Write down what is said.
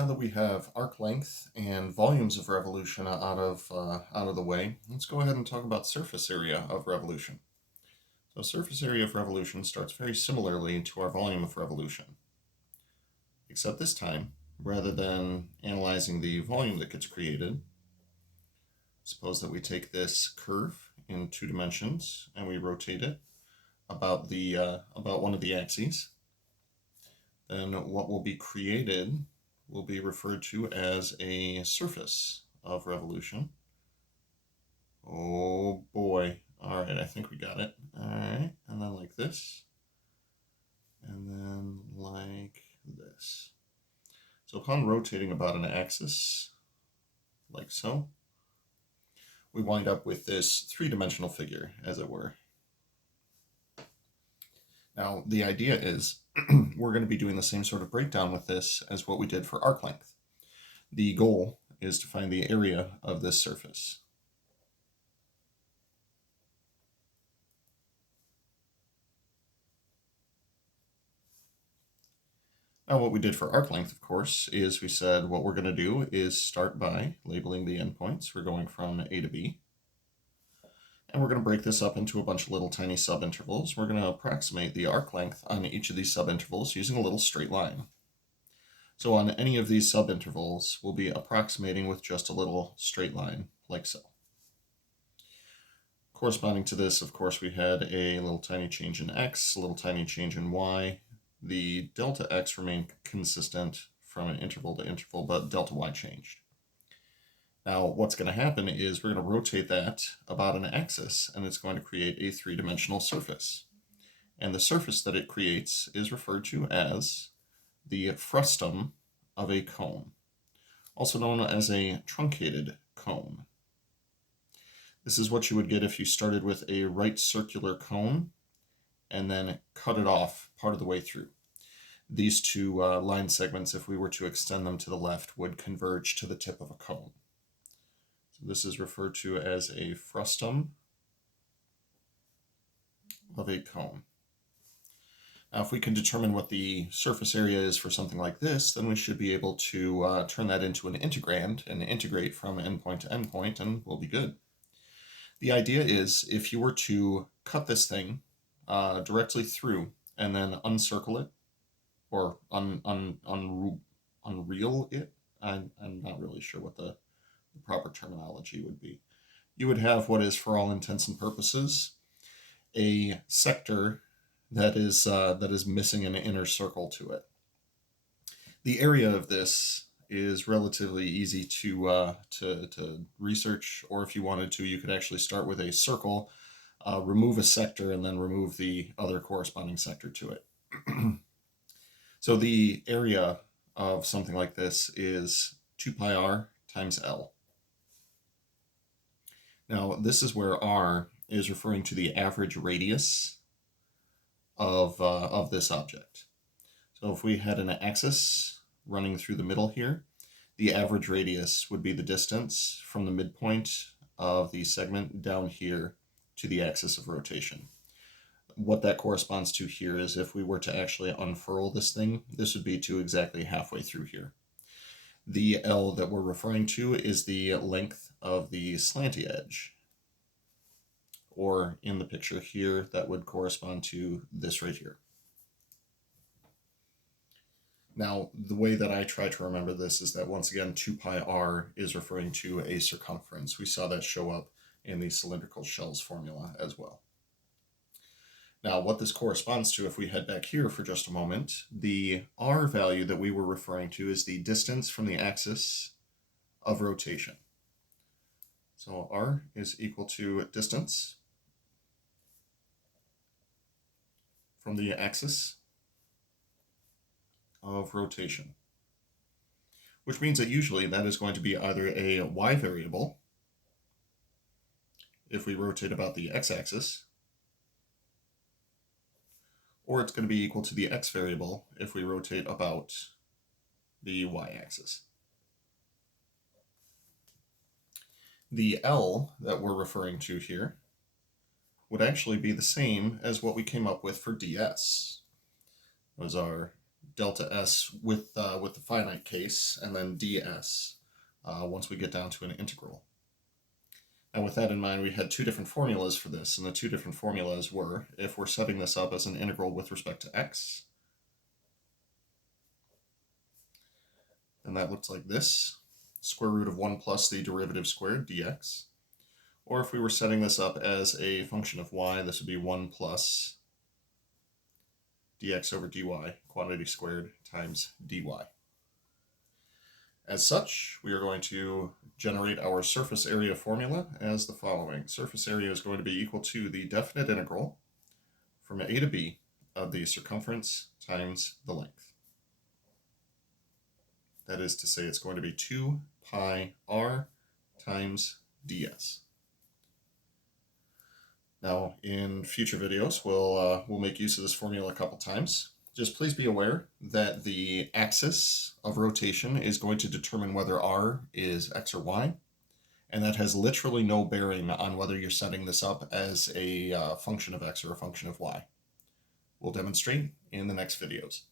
Now that we have arc length and volumes of revolution out of the way, let's go ahead and talk about surface area of revolution. So surface area of revolution starts very similarly to our volume of revolution, except this time, rather than analyzing the volume that gets created, suppose that we take this curve in 2 dimensions and we rotate it about one of the axes. Then what will be created will be referred to as a surface of revolution. Oh boy. All right, I think we got it. All right, and then like this, and then like this. So upon rotating about an axis, like so, we wind up with this 3-dimensional figure, as it were. Now, the idea is we're going to be doing the same sort of breakdown with this as what we did for arc length. The goal is to find the area of this surface. Now, what we did for arc length, of course, is we said what we're going to do is start by labeling the endpoints. We're going from A to B. And we're going to break this up into a bunch of little tiny subintervals. We're going to approximate the arc length on each of these subintervals using a little straight line. So on any of these subintervals, we'll be approximating with just a little straight line, like so. Corresponding to this, of course, we had a little tiny change in x, a little tiny change in y. The delta x remained consistent from an interval to interval, but delta y changed. Now, what's going to happen is we're going to rotate that about an axis, and it's going to create a 3-dimensional surface. And the surface that it creates is referred to as the frustum of a cone, also known as a truncated cone. This is what you would get if you started with a right circular cone and then cut it off part of the way through. These two line segments, if we were to extend them to the left, would converge to the tip of a cone. So this is referred to as a frustum of a cone. Now, if we can determine what the surface area is for something like this, then we should be able to turn that into an integrand and integrate from endpoint to endpoint, and we'll be good. The idea is if you were to cut this thing directly through and then uncircle it, or unreel it, I'm not really sure what the proper terminology would be. You would have what is, for all intents and purposes, a sector that is missing an inner circle to it. The area of this is relatively easy to research, or if you wanted to, you could actually start with a circle, remove a sector, and then remove the other corresponding sector to it. So the area of something like this is 2 pi r times L. Now, this is where r is referring to the average radius of this object. So if we had an axis running through the middle here, the average radius would be the distance from the midpoint of the segment down here to the axis of rotation. What that corresponds to here is if we were to actually unfurl this thing, this would be to exactly halfway through here. The L that we're referring to is the length of the slanty edge. Or in the picture here, that would correspond to this right here. Now, the way that I try to remember this is that once again, 2 pi r is referring to a circumference. We saw that show up in the cylindrical shells formula as well. Now, what this corresponds to, if we head back here for just a moment, the r value that we were referring to is the distance from the axis of rotation. So r is equal to distance from the axis of rotation, which means that usually that is going to be either a y variable if we rotate about the x-axis, or it's going to be equal to the x variable if we rotate about the y-axis. The L that we're referring to here would actually be the same as what we came up with for ds. Those are delta s with the finite case, and then ds once we get down to an integral. And with that in mind, we had two different formulas for this, and the two different formulas were, if we're setting this up as an integral with respect to x, then that looks like this, square root of 1 plus the derivative squared dx. Or if we were setting this up as a function of y, this would be 1 plus dx over dy, quantity squared, times dy. As such, we are going to generate our surface area formula as the following. Surface area is going to be equal to the definite integral from a to b of the circumference times the length. That is to say, it's going to be 2 pi r times ds. Now, in future videos, we'll make use of this formula a couple times. Just please be aware that the axis of rotation is going to determine whether r is x or y, and that has literally no bearing on whether you're setting this up as a function of x or a function of y. We'll demonstrate in the next videos.